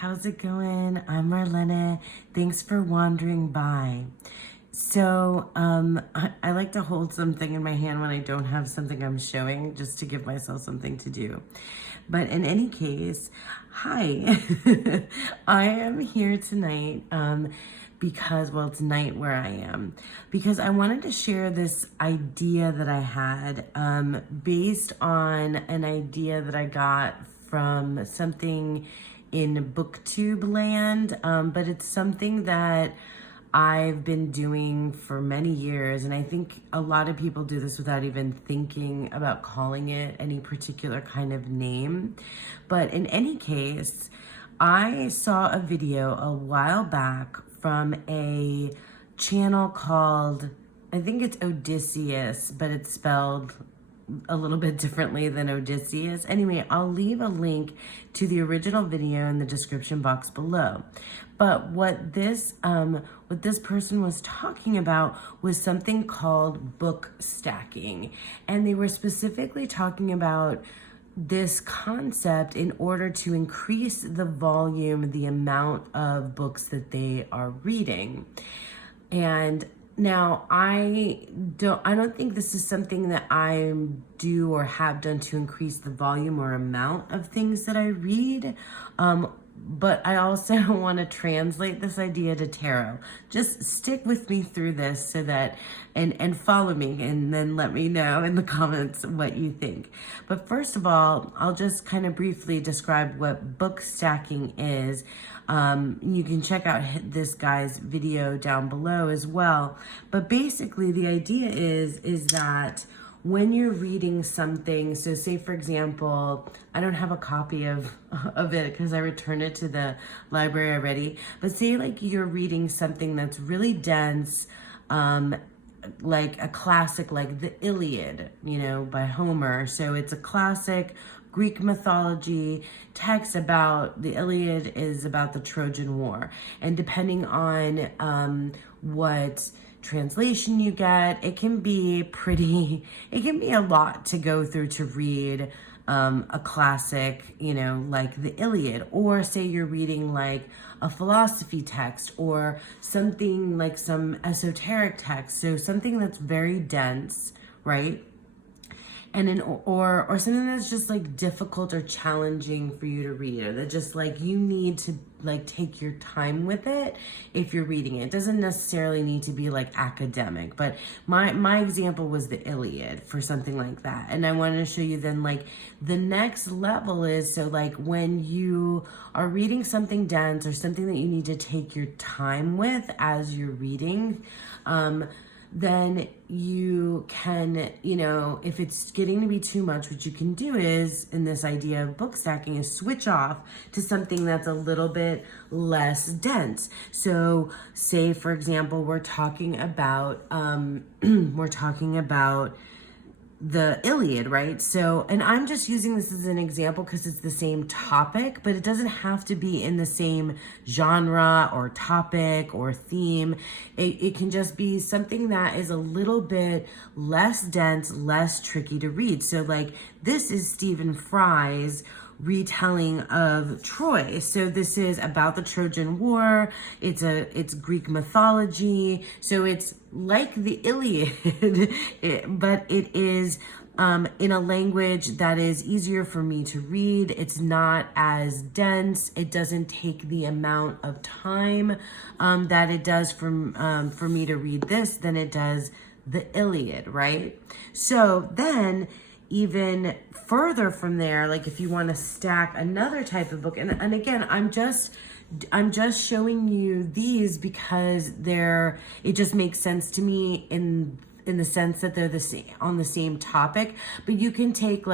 how's it going? I'm Marlena. Thanks for wandering by. So, I like to hold something in my hand when I don't have something I'm showing, just to give myself something to do. But in any case, hi. I am here tonight, because, well, it's night where I am, because I wanted to share this idea that I had, based on an idea that I got from something in booktube land, but it's something that I've been doing for many years, and I think a lot of people do this without even thinking about calling it any particular kind of name. But in any case, I saw a video a while back from a channel called, I think it's Odysseus, but it's spelled a little bit differently than Odysseus. Anyway, I'll leave a link to the original video in the description box below. But what this person was talking about was something called book stacking. And they were specifically talking about this concept in order to increase the volume, the amount of books that they are reading. And now, I don't think this is something that I do or have done to increase the volume or amount of things that I read. But I also want to translate this idea to tarot. Just stick with me through this so that, and follow me, and then let me know in the comments what you think. But first of all, I'll just kind of briefly describe what book stacking is. You can check out this guy's video down below as well. But basically the idea is that when you're reading something, so say for example, I don't have a copy of it because I returned it to the library already, but say like you're reading something that's really dense, like a classic like the Iliad, by Homer. So it's a classic Greek mythology text about the Iliad is about the Trojan War. And depending on what translation you get, it can be a lot to go through to read a classic, like the Iliad. Or say you're reading like a philosophy text or something like some esoteric text. So something that's very dense, right? And or something that's just like difficult or challenging for you to read, or that just like you need to like take your time with it if you're reading it. It doesn't necessarily need to be like academic, but my example was the Iliad for something like that. And I wanted to show you then like the next level is, so like when you are reading something dense or something that you need to take your time with as you're reading, then you can, if it's getting to be too much, what you can do is, in this idea of book stacking, is switch off to something that's a little bit less dense. So say, for example, we're talking about the Iliad, right? So, and I'm just using this as an example because it's the same topic, but it doesn't have to be in the same genre or topic or theme. It can just be something that is a little bit less dense, less tricky to read. So like this is Stephen Fry's retelling of Troy. So this is about the Trojan War. It's Greek mythology. So it's like the Iliad, but it is in a language that is easier for me to read. It's not as dense. It doesn't take the amount of time that it does for me to read this than it does the Iliad, right? So then even further from there, like if you want to stack another type of book, and again, I'm just showing you these because it just makes sense to me in the sense that they're the same, on the same topic. But you can take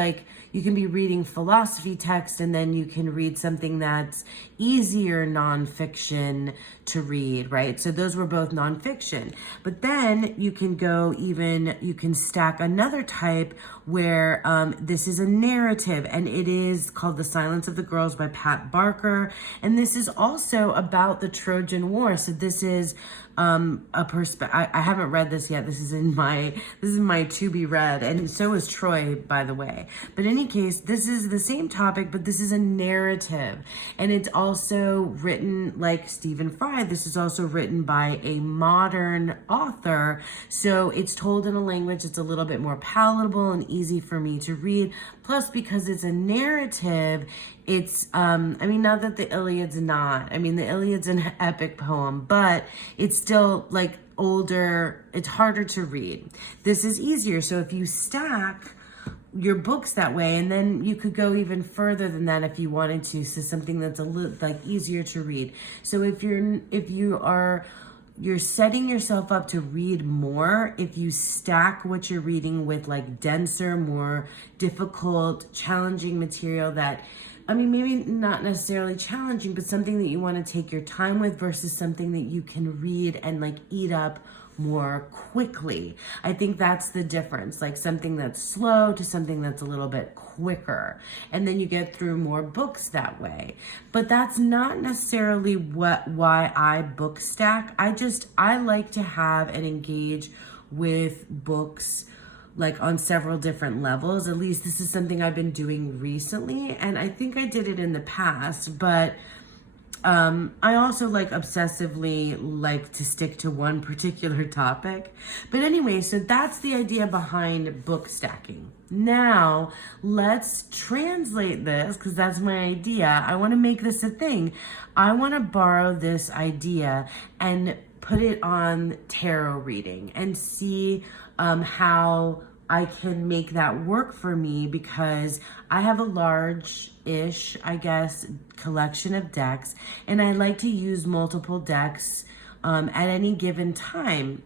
you can be reading philosophy text and then you can read something that's easier nonfiction to read, right? So those were both nonfiction. But then you can you can stack another type where this is a narrative, and it is called The Silence of the Girls by Pat Barker. And this is also about the Trojan War. So this is I haven't read this yet. This is in my to be read, and so is Troy, by the way. But in any case, this is the same topic, but this is a narrative, and it's also written like Stephen Fry. This is also written by a modern author, so it's told in a language that's a little bit more palatable and easy for me to read. Plus, because it's a narrative, it's, I mean, not that the Iliad's not. I mean, the Iliad's an epic poem, but it's still like older. It's harder to read. This is easier. So if you stack your books that way, and then you could go even further than that if you wanted to. So something that's a little like easier to read. So if you're setting yourself up to read more if you stack what you're reading with like denser, more difficult, challenging material that, I mean, maybe not necessarily challenging, but something that you want to take your time with versus something that you can read and like eat up more quickly. I think that's the difference, like something that's slow to something that's a little bit quicker, and then you get through more books that way. But that's not necessarily why I book stack. I like to have and engage with books like on several different levels. At least this is something I've been doing recently, and I think I did it in the past, but I also like obsessively like to stick to one particular topic. But anyway, so that's the idea behind book stacking. Now, let's translate this, because that's my idea. I want to make this a thing. I want to borrow this idea and put it on tarot reading and see how I can make that work for me, because I have a large-ish, I guess, collection of decks, and I like to use multiple decks at any given time.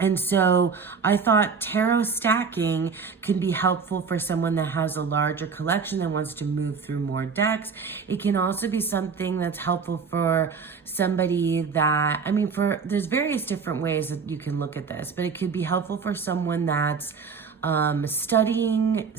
And so I thought tarot stacking can be helpful for someone that has a larger collection that wants to move through more decks. It can also be something that's helpful for somebody that, I mean, there's various different ways that you can look at this, but it could be helpful for someone that's studying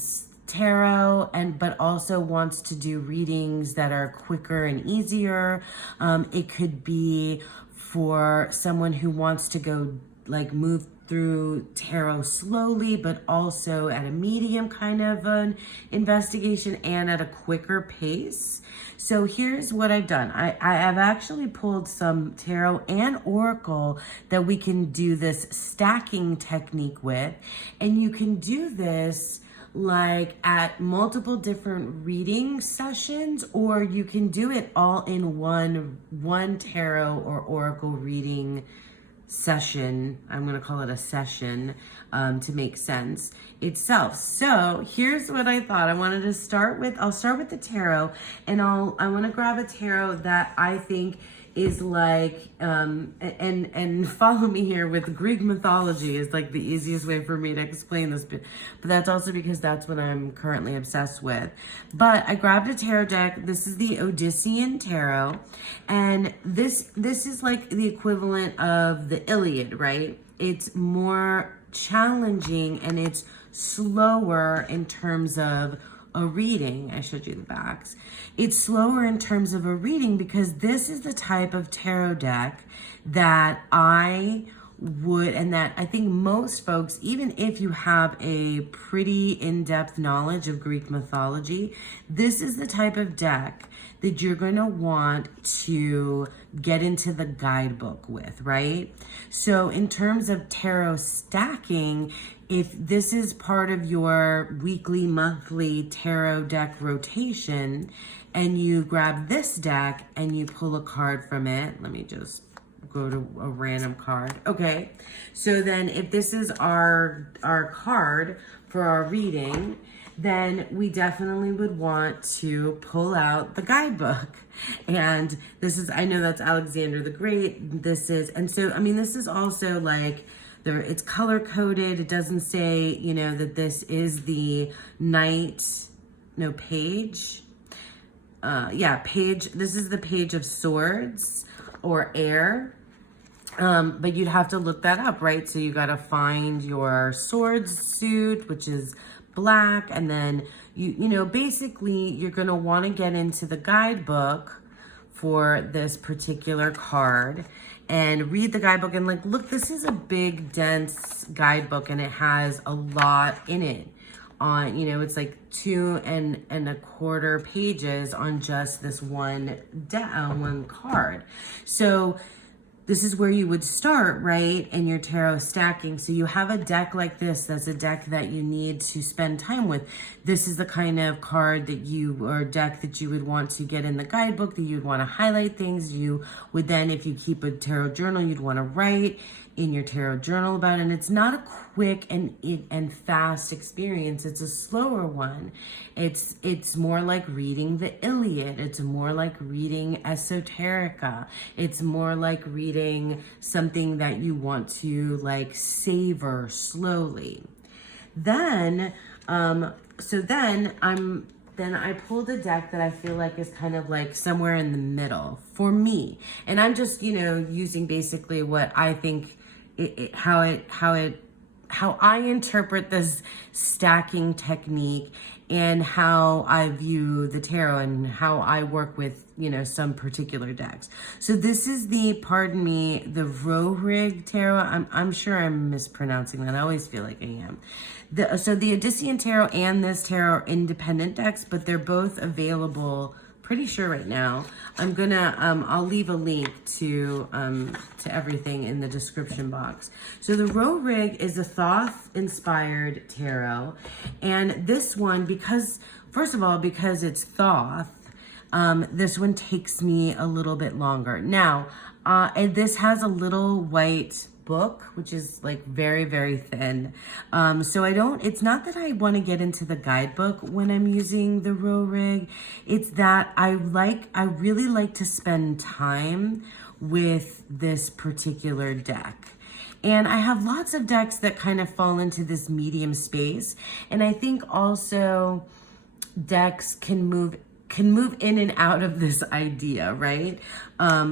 tarot but also wants to do readings that are quicker and easier. It could be for someone who wants to go like move through tarot slowly, but also at a medium kind of an investigation and at a quicker pace. So here's what I've done. I have actually pulled some tarot and oracle that we can do this stacking technique with. And you can do this like at multiple different reading sessions, or you can do it all in one tarot or oracle reading session. I'm going to call it a session to make sense itself. So here's what I thought. I'll start with the tarot, and I want to grab a tarot that I think is like, and follow me here with Greek mythology is like the easiest way for me to explain this, but that's also because that's what I'm currently obsessed with. But I grabbed a tarot deck. This is the Odyssean Tarot, and this is like the equivalent of the Iliad, right? It's more challenging and it's slower in terms of a reading. I showed you the backs. It's slower in terms of a reading because this is the type of tarot deck that I would, and that I think most folks, even if you have a pretty in-depth knowledge of Greek mythology, this is the type of deck that you're going to want to get into the guidebook with, right? So in terms of tarot stacking, if this is part of your weekly, monthly tarot deck rotation, and you grab this deck and you pull a card from it, let me just go to a random card. Okay, so then if this is our card for our reading, then we definitely would want to pull out the guidebook. And this is, I know that's Alexander the Great. This is, and so, I mean, this is also like, it's color coded. It doesn't say, you know, that this is the page. Page. This is the Page of Swords or Air. But you'd have to look that up, right? So you got to find your swords suit, which is black. And then, you know, basically you're going to want to get into the guidebook for this particular card and read the guidebook and like, look, this is a big, dense guidebook and it has a lot in it. On, you know, it's like 2.25 pages on just this one card. So this is where you would start, right, in your tarot stacking. So you have a deck like this, that's a deck that you need to spend time with. This is the kind of card that or deck that you would want to get in the guidebook, that you'd want to highlight things. You would then, if you keep a tarot journal, you'd want to write in your tarot journal about it. And it's not a quick and fast experience. It's a slower one. It's more like reading the Iliad. It's more like reading Esoterica. It's more like reading something that you want to like savor slowly. Then, then I pulled a deck that I feel like is kind of like somewhere in the middle for me. And I'm just, you know, using basically what I think how I interpret this stacking technique and how I view the tarot and how I work with, you know, some particular decks. So this is the Rowrig tarot. I'm sure I'm mispronouncing that. I always feel like I am. So the Odyssean tarot and this tarot are independent decks, but they're both available pretty sure right now. I'm gonna, I'll leave a link to everything in the description box. So the Rowrig is a Thoth-inspired tarot. And this one, first of all, because it's Thoth, this one takes me a little bit longer. Now, and this has a little white book, which is like very, very thin. So it's not that I want to get into the guidebook when I'm using the Rowrig. It's that I really like to spend time with this particular deck. And I have lots of decks that kind of fall into this medium space. And I think also decks can move in and out of this idea, right?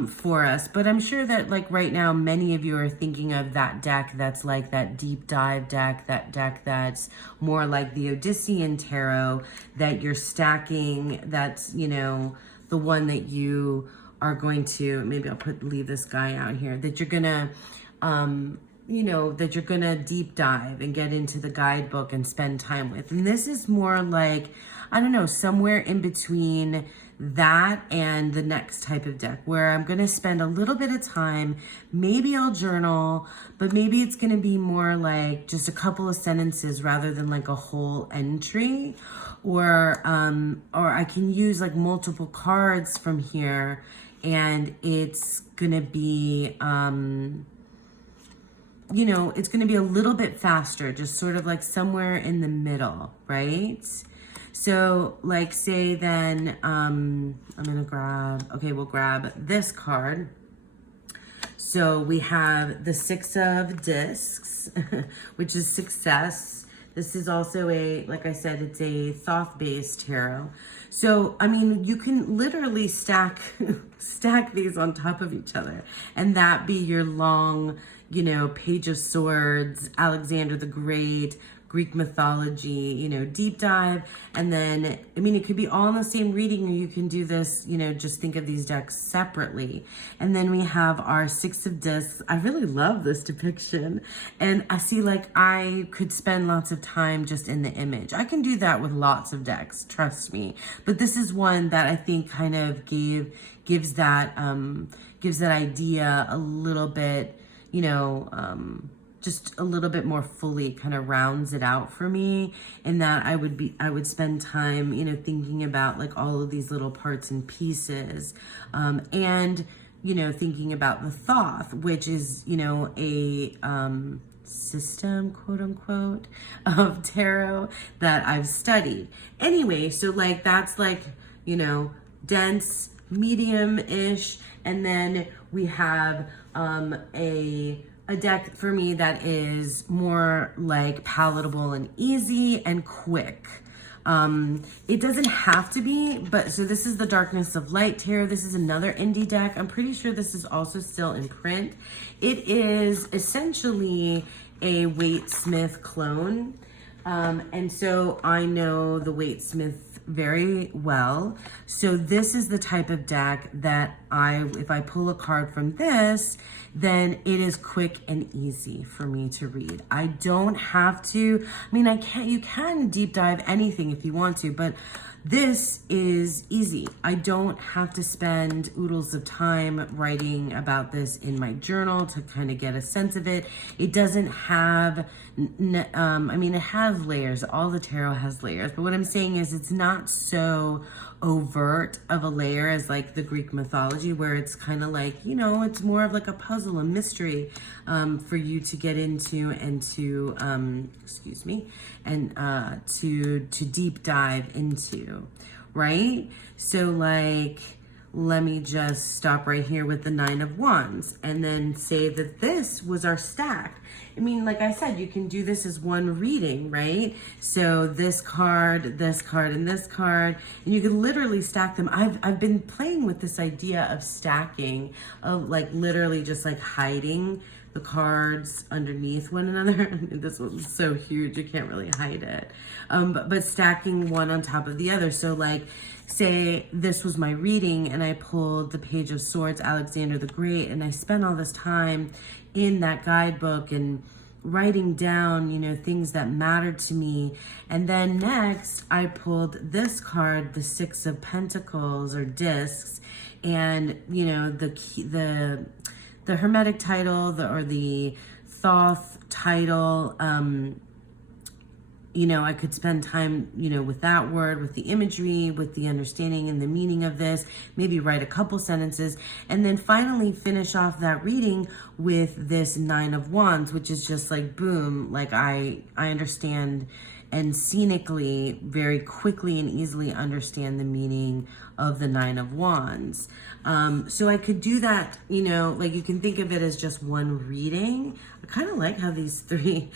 For us. But I'm sure that like right now, many of you are thinking of that deck that's like that deep dive deck, that deck that's more like the Odyssean tarot that you're stacking. That's, you know, the one that you are going to, maybe I'll leave this guy out here, that you're gonna, you know, that you're gonna deep dive and get into the guidebook and spend time with. And this is more like, I don't know, somewhere in between that and the next type of deck where I'm going to spend a little bit of time. Maybe I'll journal, but maybe it's going to be more like just a couple of sentences rather than like a whole entry. Or I can use like multiple cards from here and it's going to be, you know, it's going to be a little bit faster, just sort of like somewhere in the middle, right? So like say then, we'll grab this card. So we have the 6 of Discs, which is success. This is also like I said, it's a Thoth-based tarot. So, I mean, you can literally stack these on top of each other and that be your long, you know, Page of Swords, Alexander the Great, Greek mythology, you know, deep dive. And then, I mean, it could be all in the same reading, or you can do this, you know, just think of these decks separately. And then we have our 6 of Discs. I really love this depiction. And I see like I could spend lots of time just in the image. I can do that with lots of decks, trust me. But this is one that I think kind of gives that idea a little bit, you know, just a little bit more fully, kind of rounds it out for me, in that I would spend time, you know, thinking about like all of these little parts and pieces, and, you know, thinking about the Thoth, which is, you know, a system, quote unquote, of tarot that I've studied. Anyway, so like that's like, you know, dense, medium-ish, and then we have a deck for me that is more like palatable and easy and quick. It doesn't have to be, but so this is the Darkness of Light tarot. This is another indie deck. I'm pretty sure this is also still in print. It is essentially a Waite Smith clone. And so I know the Waite Smith very well. So this is the type of deck that if I pull a card from this, then it is quick and easy for me to read. I don't have to, I mean, you can deep dive anything if you want to, but this is easy. I don't have to spend oodles of time writing about this in my journal to kind of get a sense of it. It doesn't have, I mean, it has layers. All the tarot has layers. But what I'm saying is it's not so overt of a layer as like the Greek mythology, where it's kind of like, you know, it's more of like a puzzle, a mystery for you to get into and to, excuse me, and to deep dive into, right? So like, let me just stop right here with the 9 of Wands and then say that this was our stack. I mean, like I said, you can do this as one reading, right? So this card, and this card, and you can literally stack them. I've been playing with this idea of stacking, of like literally just like hiding the cards underneath one another. This one's so huge, you can't really hide it. But stacking one on top of the other. So like, say this was my reading and I pulled the Page of Swords, Alexander the Great, and I spent all this time in that guidebook and writing down, you know, things that mattered to me. And then next I pulled this card, the 6 of Pentacles or discs, and you know, the Hermetic title, or the Thoth title, you know, I could spend time, you know, with that word, with the imagery, with the understanding and the meaning of this, maybe write a couple sentences, and then finally finish off that reading with this 9 of Wands, which is just like, boom, like I understand and scenically, very quickly and easily understand the meaning of the 9 of Wands. So I could do that, you know, like you can think of it as just one reading. I kind of like how these three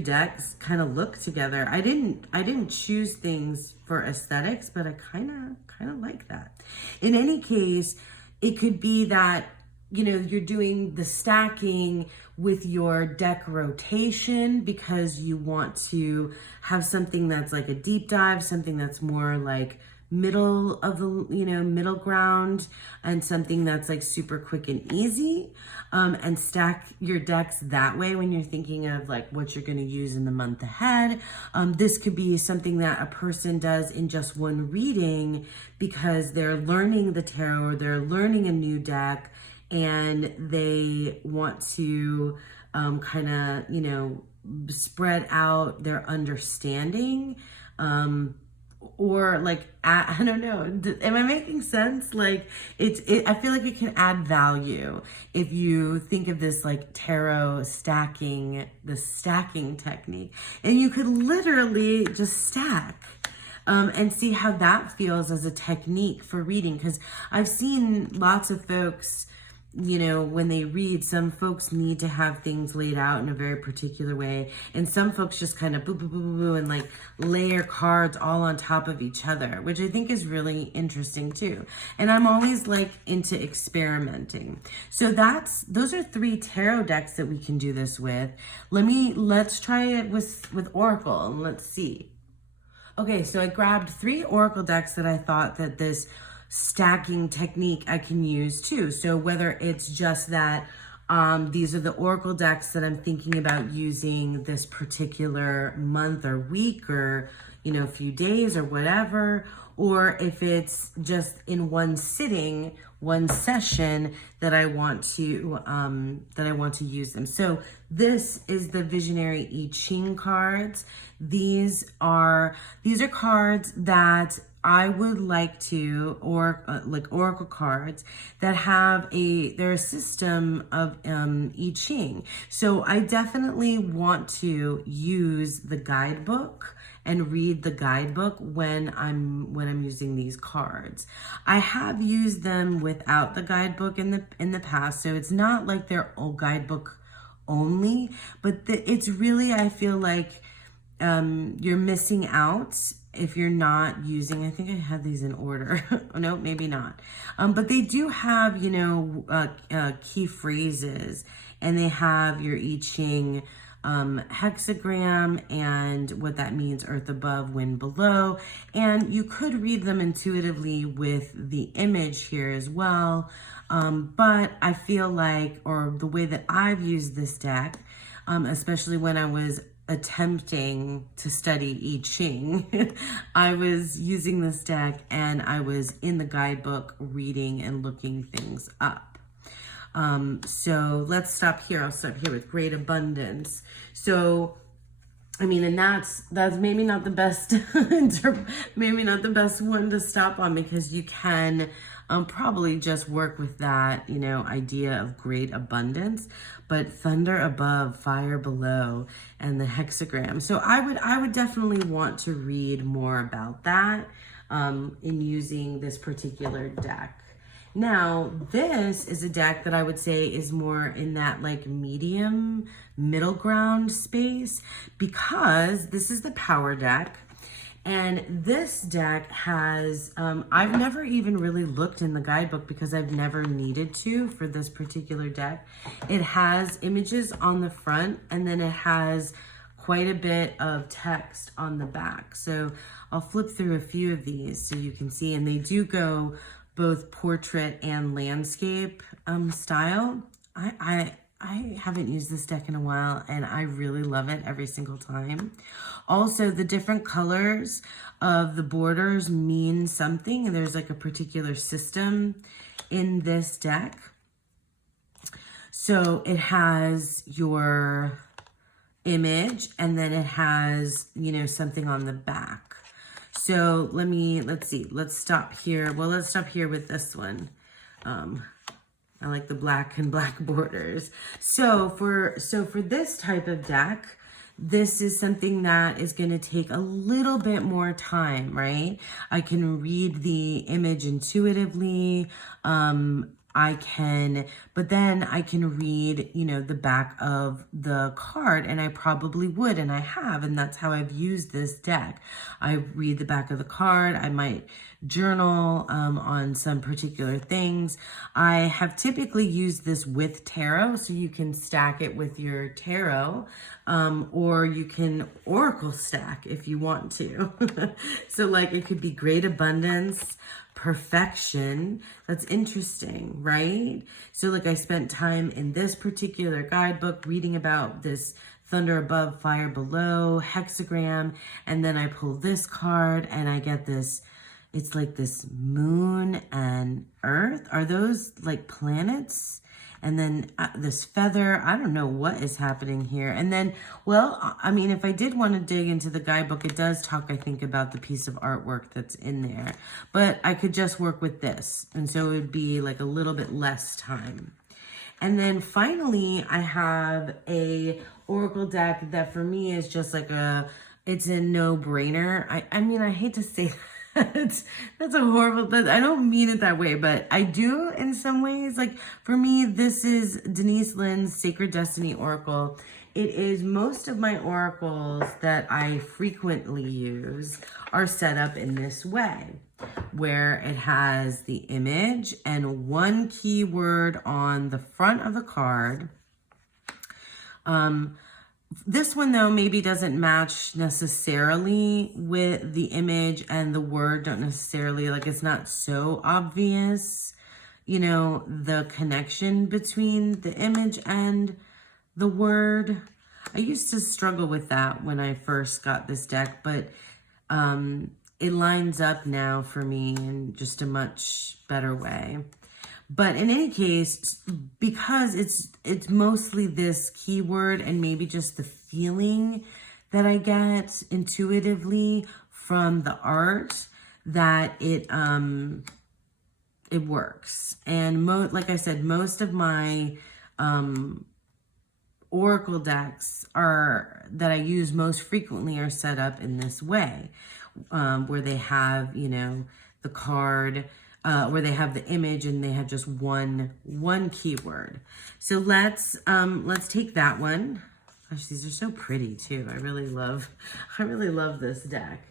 decks kind of look together. I didn't choose things for aesthetics, but I kind of like that. In any case, it could be that, you know, you're doing the stacking with your deck rotation because you want to have something that's like a deep dive, something that's more like middle of the, you know, middle ground, and something that's like super quick and easy, and stack your decks that way when you're thinking of like what you're going to use in the month ahead. This could be something that a person does in just one reading because they're learning the tarot or they're learning a new deck and they want to kind of, you know, spread out their understanding, or like, I don't know, am I making sense? Like I feel like it can add value if you think of this like tarot stacking, the stacking technique, and you could literally just stack and see how that feels as a technique for reading. Because I've seen lots of folks, you know, when they read, some folks need to have things laid out in a very particular way, and some folks just kind of boo boo boo boo boo and like layer cards all on top of each other, which I think is really interesting too. And I'm always like into experimenting. So those are 3 tarot decks that we can do this with. Let's try it with Oracle and let's see. Okay, so I grabbed 3 Oracle decks that I thought that this stacking technique I can use too. So whether it's just that these are the Oracle decks that I'm thinking about using this particular month or week or, you know, a few days or whatever, or if it's just in one sitting, one session that I want to use them. So this is the Visionary I Ching cards. These are cards that I would like to, or like Oracle cards that have they're a system of I Ching. So I definitely want to use the guidebook and read the guidebook when I'm using these cards. I have used them without the guidebook in the past, so it's not like they're all guidebook only, but it's really, I feel like you're missing out if you're not using, I think I had these in order. No, maybe not. But they do have, you know, key phrases, and they have your I Ching hexagram and what that means: earth above, wind below. And you could read them intuitively with the image here as well. But I feel like, or the way that I've used this deck, especially when I was attempting to study I Ching, I was using this deck and I was in the guidebook reading and looking things up. So let's stop here. I'll stop here with great abundance. So, I mean, and that's maybe not the best, maybe not the best one to stop on, because you can probably just work with that, you know, idea of great abundance, but thunder above, fire below, and the hexagram. So I would definitely want to read more about that in using this particular deck. Now, this is a deck that I would say is more in that like medium middle ground space, because this is the power deck. And this deck has, I've never even really looked in the guidebook because I've never needed to for this particular deck. It has images on the front, and then it has quite a bit of text on the back. So I'll flip through a few of these so you can see, and they do go both portrait and landscape style. I haven't used this deck in a while, and I really love it every single time. Also, the different colors of the borders mean something, and there's like a particular system in this deck. So it has your image, and then it has, you know, something on the back. So let's see, let's stop here. Well, let's stop here with this one. I like the black and black borders. So for this type of deck, this is something that is going to take a little bit more time, right? I can read the image intuitively. But then I can read, you know, the back of the card, and I probably would, and I have, and that's how I've used this deck. I read the back of the card. I might journal on some particular things. I have typically used this with tarot, so you can stack it with your tarot, or you can oracle stack if you want to. So like it could be great abundance, perfection. That's interesting, right? So like I spent time in this particular guidebook reading about this thunder above, fire below, hexagram, and then I pull this card and I get this, it's like this moon and earth. Are those like planets? And then this feather, I don't know what is happening here. And then, well, I mean, if I did want to dig into the guidebook, it does talk, I think, about the piece of artwork that's in there. But I could just work with this. And so it would be like a little bit less time. And then finally, I have a oracle deck that for me is just like it's a no-brainer. I mean, I hate to say that. That's a horrible, I don't mean it that way, but I do in some ways. Like for me, this is Denise Linn's Sacred Destiny Oracle. It is most of my oracles that I frequently use are set up in this way, where it has the image and one keyword on the front of the card. This one, though, maybe doesn't match necessarily with the image, and the word don't necessarily, like, it's not so obvious, you know, the connection between the image and the word. I used to struggle with that when I first got this deck, but it lines up now for me in just a much better way. But in any case, because it's mostly this keyword and maybe just the feeling that I get intuitively from the art, that it works. And like I said, most of my oracle decks that I use most frequently are set up in this way, where they have, you know, the card, where they have the image and they have just one keyword. So let's take that one. Gosh, these are so pretty too. I really love this deck.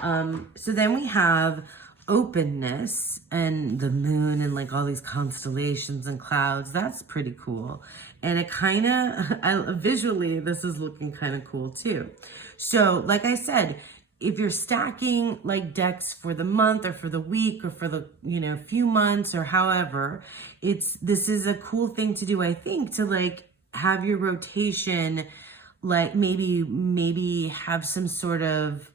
So then we have openness and the moon and like all these constellations and clouds. That's pretty cool. And it kind of, visually, this is looking kind of cool too. So like I said, if you're stacking like decks for the month or for the week or for the, few months or however, this is a cool thing to do, I think, to like have your rotation, like maybe have some sort of,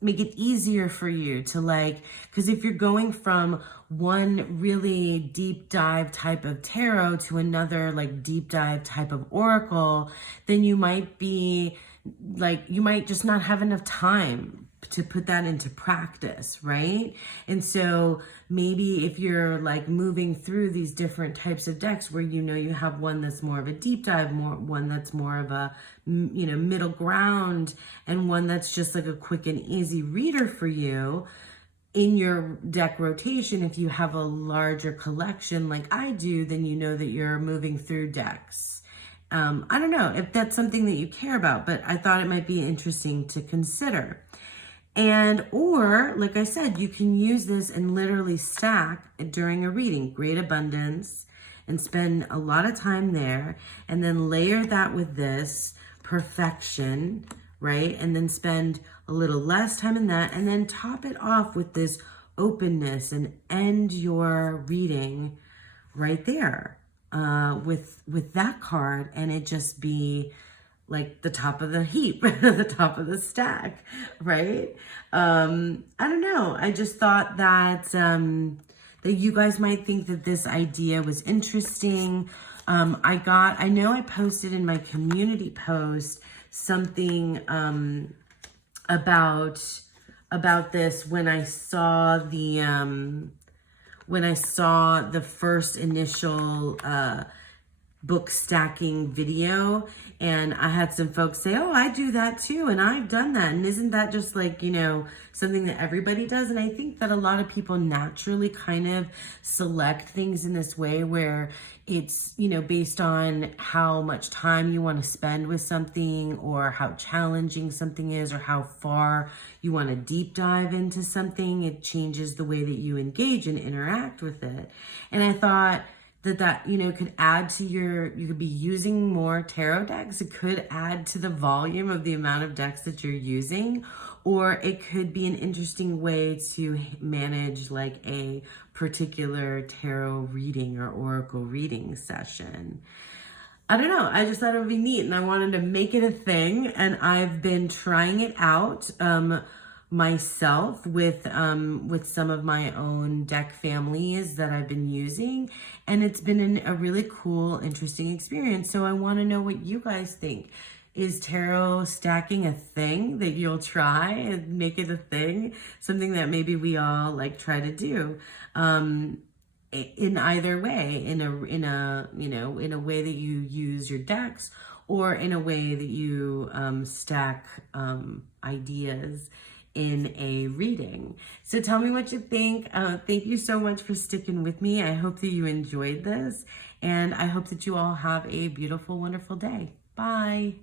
make it easier for you to like, because if you're going from one really deep dive type of tarot to another like deep dive type of oracle, then you might just not have enough time to put that into practice, right? And so maybe if you're like moving through these different types of decks where you have one that's more of a deep dive, one that's more of a middle ground, and one that's just like a quick and easy reader for you in your deck rotation, if you have a larger collection like I do, then you know that you're moving through decks. I don't know if that's something that you care about, but I thought it might be interesting to consider. Or, like I said, you can use this and literally stack during a reading, great abundance, and spend a lot of time there, and then layer that with this perfection, right? And then spend a little less time in that, and then top it off with this openness and end your reading right there with that card, and it just be like the top of the heap, the top of the stack, right? I don't know. I just thought that that you guys might think that this idea was interesting. I know I posted in my community post something about this when I saw the first initial book stacking video, and I had some folks say, oh, I do that too, and I've done that, and isn't that just like something that everybody does? And I think that a lot of people naturally kind of select things in this way where it's based on how much time you want to spend with something, or how challenging something is, or how far you want to deep dive into something. It changes the way that you engage and interact with it. And I thought that could add to you could be using more tarot decks. It could add to the volume of the amount of decks that you're using, or it could be an interesting way to manage like a particular tarot reading or oracle reading session. I don't know. I just thought it would be neat, and I wanted to make it a thing, and I've been trying it out myself with some of my own deck families that I've been using, and it's been a really cool, interesting experience. So I want to know what you guys think. Is tarot stacking a thing that you'll try and make it a thing? Something that maybe we all like try to do in either way, in a way that you use your decks, or in a way that you stack ideas in a reading. So tell me what you think. Thank you so much for sticking with me. I hope that you enjoyed this, and I hope that you all have a beautiful, wonderful day. Bye.